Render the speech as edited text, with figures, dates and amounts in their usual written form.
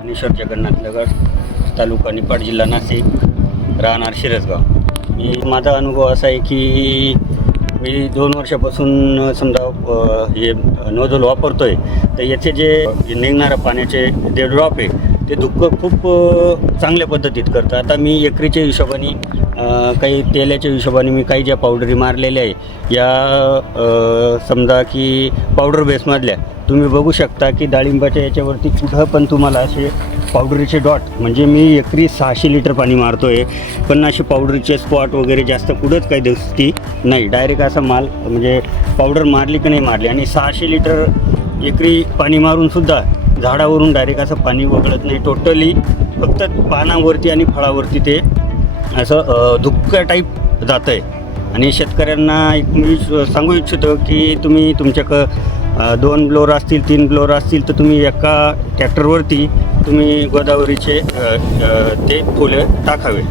ज्ञानेश्वर जगन्नाथ लगड, तालुका निफाड, जिल्हा नाशिक, राहणार शिरसगाव. माझा अनुभव असा आहे की मी 2 वर्षापासून समजा हे नोझल वापरतो आहे. तर याचे जे निघणाऱ्या पाण्याचे जे ड्रॉप आहे ते धुक्कं खूप चांगल्या पद्धतीत करतं. आता मी एकरीच्या हिशोबाने काही तेलाच्या हिशोबाने मी काही ज्या पावडरी मारलेल्या आहे या समजा की पावडर बेसमधल्या तुम्ही बघू शकता की डाळिंबाच्या याच्यावरती कुठं पण तुम्हाला असे पावडरीचे डॉट, म्हणजे मी एकरी 600 लिटर पाणी मारतो आहे पण असे पावडरीचे स्पॉट वगैरे जास्त कुठंच काही दिसती नाही. डायरेक्ट असा माल म्हणजे पावडर मारली की नाही मारली. आणि 600 लिटर एकरी पाणी मारूनसुद्धा झाडावरून डायरेक्ट असं पाणी वगळत नाही. टोटली फक्त पानावरती आणि फळावरती ते असं धुक्का टाईप जातं आहे. आणि शेतकऱ्यांना एक मी सांगू इच्छितो की तुम्ही तुमच्याकडं 2 ब्लोअर असतील 3 ब्लोअर असतील तर तुम्ही एका ट्रॅक्टरवरती तुम्ही गोदावरीचे ते फुलं टाकावे.